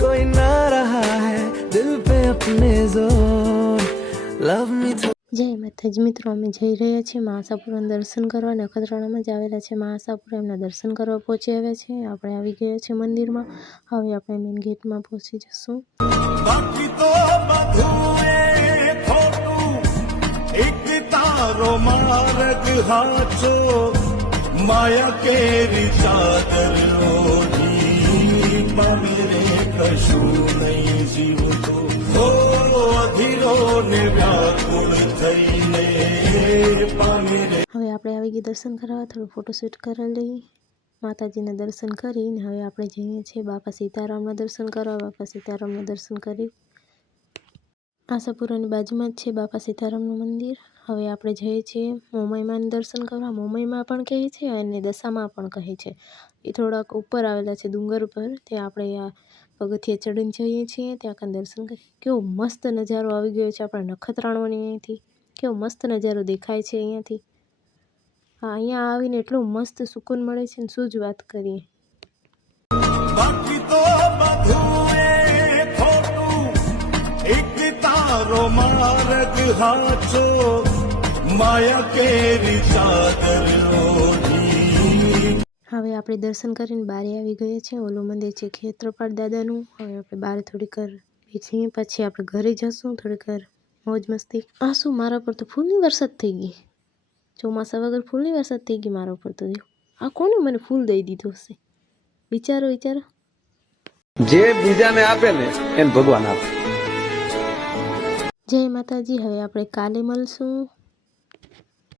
कोई ना रहा है दिल पे अपने जोर लव मी। જય માતાજી મિત્રો, અમે જઈ રહ્યા છીએ મહાસાપુરાના દર્શન કરવા. નખત્રાણામાં જ આવેલા છે મહાસાપુરા. એમના દર્શન કરવા પહોંચી આવ્યા છે. આપણે આવી ગયા છે મંદિરમાં. હવે આપણે મેઇન ગેટમાં પહોંચી જશું. બાકી તો બધું એ ખોટું, એક તારો માર્ગ હાચો, માયા કેરી ચાદર ઓઢી, પામીરે કશું નહીં જીવતો, અધીરો ને વ્યાકુળ થઈને પામીરે. હવે આપણે આવી ગયા દર્શન કરવા. થોડું ફોટોશૂટ કરી લઈએ. માતાજીના દર્શન કરીને હવે આપણે જઈએ છીએ બાપા સીતારામના દર્શન કરવા. બાપા સીતારામના દર્શન કરી આશાપુરાની બાજુમાં જ છે બાપા સીતારામનું મંદિર. હવે આપણે જઈએ છીએ મોમાઈમાના દર્શન કરવા. મોમાઈમાં પણ કહે છે અને દશામાં પણ કહે છે. એ થોડાક ઉપર આવેલા છે ડુંગર ઉપર. ત્યાં આપણે આ પગથિયે ચડીને જઈએ છીએ. ત્યાં કાં દર્શન કરીએ. કેવો મસ્ત નજારો આવી ગયો છે આપણા નખત્રાણાની અહીંયાથી. કેવો મસ્ત નજારો દેખાય છે અહીંયાથી. હા, અહીંયા આવીને એટલું મસ્ત સુકૂન મળે છે ને શું જ વાત કરીએ. બાકી તો બધું એ ખોટું, એક તારો માર્ગ હાચો, માયા કેરી ચાદર ઓઢી. હવે આપણે દર્શન કરીને બહાર આવી ગયા છે. ઓલું મંદિર છે ખેત્રપાળ દાદાનું. હવે આપણે બહાર થોડીક વાર બેસીએ, પછી આપણે ઘરે જશું. થોડીક વાર મોજ મસ્તી. આ શું, મારા પર તો ફૂલની વરસાદ થઈ ગઈ. ચોમાસા વગર ફૂલની વરસાદ થઈ ગઈ મારા ઉપર તો. આ કોને મને ફૂલ દઈ દીધું હશે? વિચારો વિચારો. જે બીજાને આપે ને એને ભગવાન આપે. જય માતાજી. હવે આપણે કાલે મળશું.